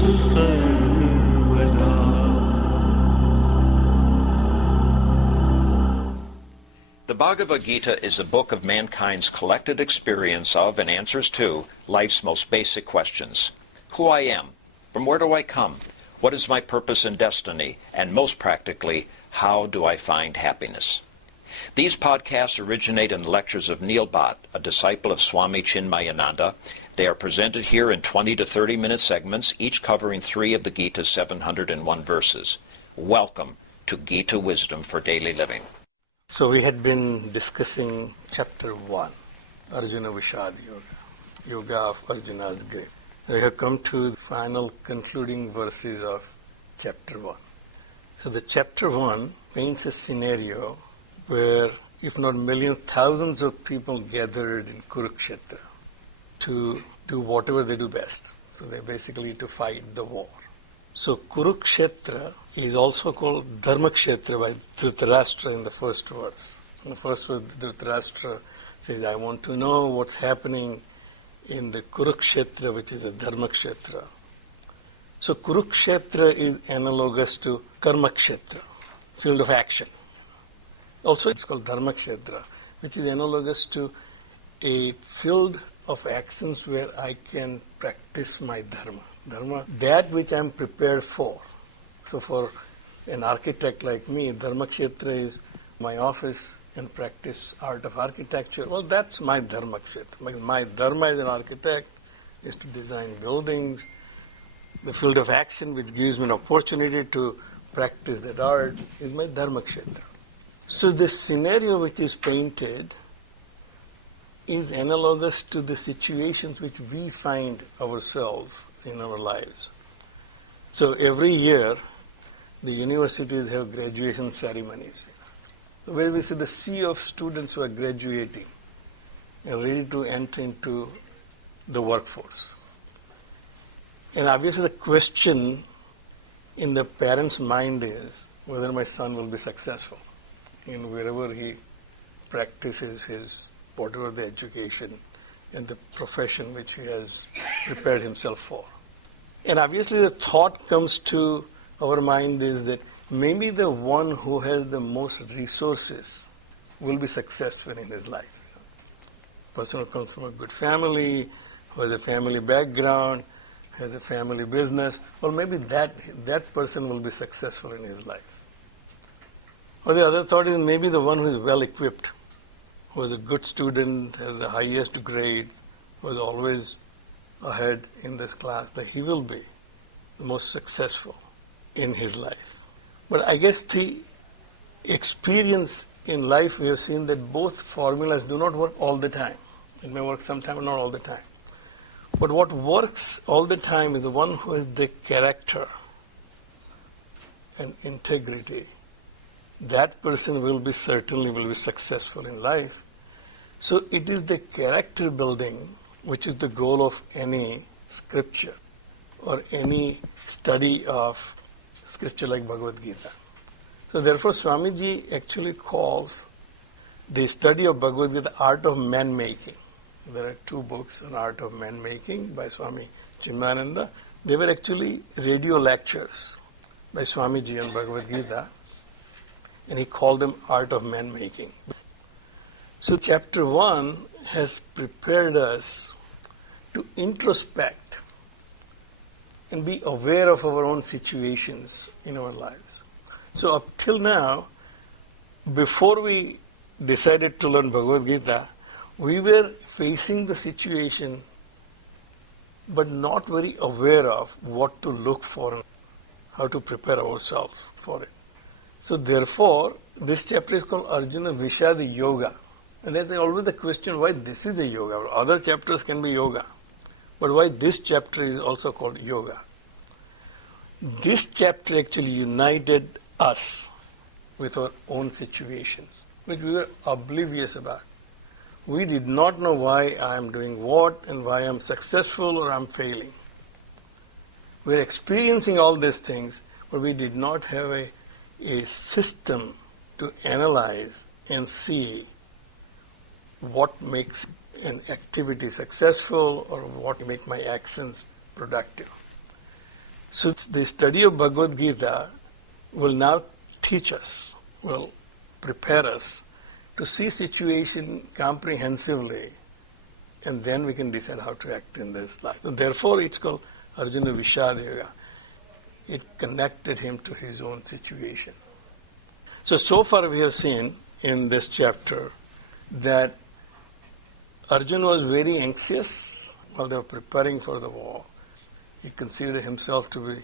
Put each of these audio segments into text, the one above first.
The Bhagavad Gita is a book of mankind's collected experience of and answers to life's most basic questions. Who I am, from where do I come, what is my purpose and destiny, and most practically, how do I find happiness? These podcasts originate in the lectures of Neil Bhatt, a disciple of Swami Chinmayananda. They are presented here in 20 to 30-minute segments, each covering 3 of the Gita's 701 verses. Welcome to Gita Wisdom for Daily Living. So we had been discussing chapter 1, Arjuna Vishad Yoga, Yoga of Arjuna's grave. We have come to the final concluding verses of chapter 1. So the chapter 1 paints a scenario where, if not millions, thousands of people gathered in Kurukshetra to do whatever they do best. So they basically to fight the war. So Kurukshetra is also called Dharmakshetra by Dhritarashtra in the first verse. In the first verse, Dhritarashtra says, I want to know what's happening in the Kurukshetra, which is a Dharmakshetra. So Kurukshetra is analogous to Karmakshetra, field of action. Also it's called Dharmakshetra, which is analogous to a field of actions where I can practice my dharma. Dharma, that which I am prepared for. So for an architect like me, Dharmakshetra is my office and practice art of architecture. Well, that's my Dharmakshetra. My dharma as an architect is to design buildings. The field of action which gives me an opportunity to practice that art is my Dharmakshetra. So this scenario which is painted is analogous to the situations which we find ourselves in our lives. So every year, the universities have graduation ceremonies, where we see the sea of students who are graduating and ready to enter into the workforce. And obviously the question in the parent's mind is whether my son will be successful in wherever he practices his whatever the education and the profession which he has prepared himself for. And obviously the thought comes to our mind is that maybe the one who has the most resources will be successful in his life. Person who comes from a good family, who has a family background, has a family business, well maybe that person will be successful in his life. Or the other thought is maybe the one who is well equipped, who is a good student, has the highest grade, who is always ahead in this class, that he will be the most successful in his life. But I guess the experience in life, we have seen that both formulas do not work all the time. It may work sometime, but not all the time. But what works all the time is the one who has the character and integrity. That person will be successful in life. So it is the character building which is the goal of any scripture or any study of scripture like Bhagavad Gita. So therefore Swamiji actually calls the study of Bhagavad Gita art of man-making. There are 2 books on art of man-making by Swami Chinmayananda. They were actually radio lectures by Swamiji on Bhagavad Gita, and he called them art of man-making. So chapter 1 has prepared us to introspect and be aware of our own situations in our lives. So up till now, before we decided to learn Bhagavad Gita, we were facing the situation but not very aware of what to look for and how to prepare ourselves for it. So therefore, this chapter is called Arjuna Vishad Yoga. And there's always the question why this is a yoga. Other chapters can be yoga. But why this chapter is also called yoga? This chapter actually united us with our own situations, which we were oblivious about. We did not know why I am doing what and why I am successful or I am failing. We are experiencing all these things, but we did not have a system to analyze and see what makes an activity successful or what make my actions productive. So the study of Bhagavad Gita will now teach us, will prepare us to see situation comprehensively, and then we can decide how to act in this life. And therefore, it's called Arjuna Vishad Yoga. It connected him to his own situation. So far we have seen in this chapter that Arjuna was very anxious while they were preparing for the war. He considered himself to be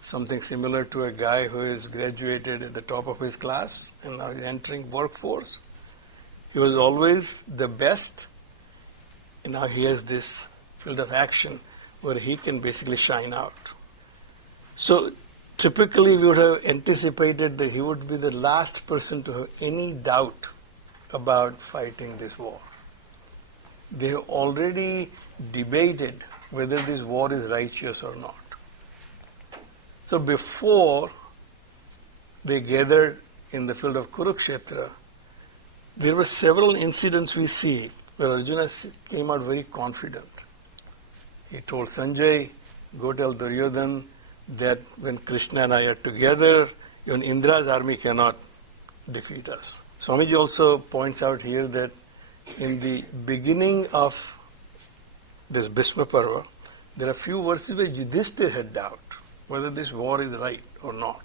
something similar to a guy who is graduated at the top of his class and now is entering workforce. He was always the best, and now he has this field of action where he can basically shine out. So typically we would have anticipated that he would be the last person to have any doubt about fighting this war. They have already debated whether this war is righteous or not. So before they gathered in the field of Kurukshetra, there were several incidents we see where Arjuna came out very confident. He told Sanjay, go tell Duryodhana that when Krishna and I are together, even Indra's army cannot defeat us. Swamiji also points out here that in the beginning of this Bhishma Parva, there are few verses where Yudhishthira had doubt whether this war is right or not.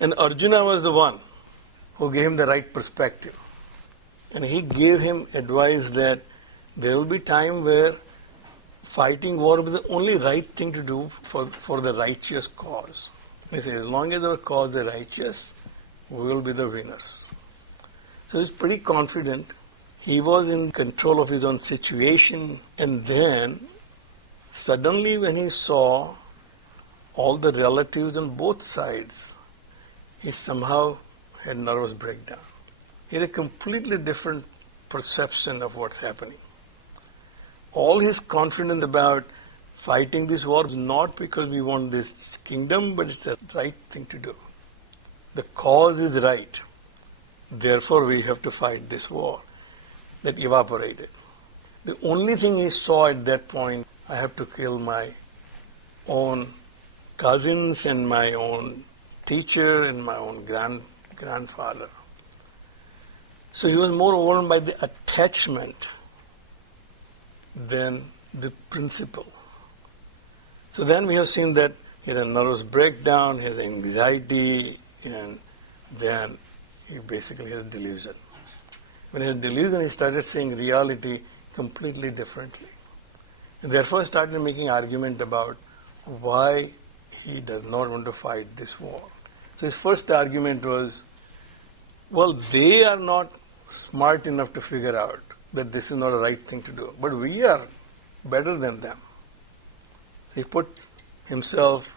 And Arjuna was the one who gave him the right perspective. And he gave him advice that there will be time where fighting war will be the only right thing to do for the righteous cause. He says, as long as our cause is righteous, we will be the winners. So he's pretty confident. He was in control of his own situation, and then suddenly when he saw all the relatives on both sides, he somehow had nervous breakdown. He had a completely different perception of what's happening. All his confidence about fighting this war is not because we want this kingdom, but it's the right thing to do. The cause is right. Therefore, we have to fight this war. That evaporated. The only thing he saw at that point, I have to kill my own cousins and my own teacher and my own grandfather. So he was more overwhelmed by the attachment than the principle. So then we have seen that he had a nervous breakdown, he has anxiety, and then he basically has delusion. When he had delusion, he started seeing reality completely differently. And therefore he started making argument about why he does not want to fight this war. So his first argument was, well, they are not smart enough to figure out that this is not a right thing to do. But we are better than them. He put himself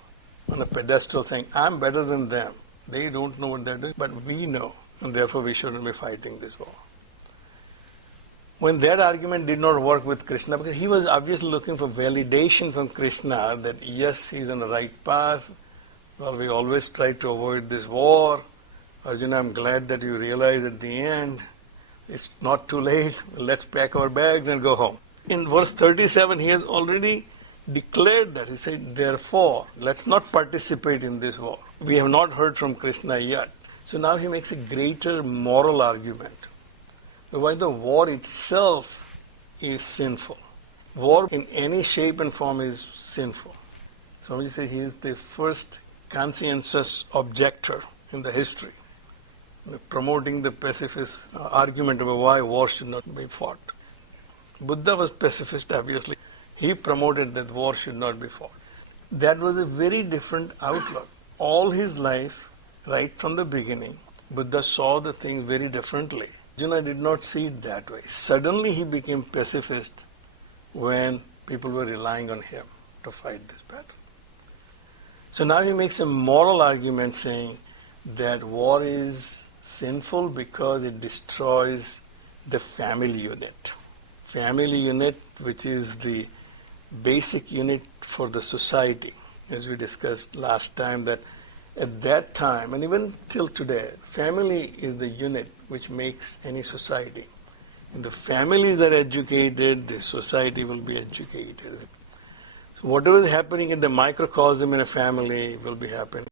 on a pedestal saying, I'm better than them. They don't know what they're doing, but we know, and therefore we shouldn't be fighting this war. When that argument did not work with Krishna, because he was obviously looking for validation from Krishna that yes, he's on the right path. Well, we always try to avoid this war. Arjuna, I'm glad that you realize at the end, it's not too late. Let's pack our bags and go home. In verse 37, he has already declared that. He said, therefore, let's not participate in this war. We have not heard from Krishna yet. So now he makes a greater moral argument. Why the war itself is sinful. War in any shape and form is sinful. Somebody says he is the first conscientious objector in the history, promoting the pacifist argument about why war should not be fought. Buddha was pacifist, obviously. He promoted that war should not be fought. That was a very different outlook. All his life, right from the beginning, Buddha saw the things very differently. Arjuna did not see it that way. Suddenly he became pacifist when people were relying on him to fight this battle. So now he makes a moral argument saying that war is sinful because it destroys the family unit. Family unit, which is the basic unit for the society. As we discussed last time, that at that time, and even till today, family is the unit which makes any society. When the families are educated, the society will be educated. Whatever is happening in the microcosm in a family will be happening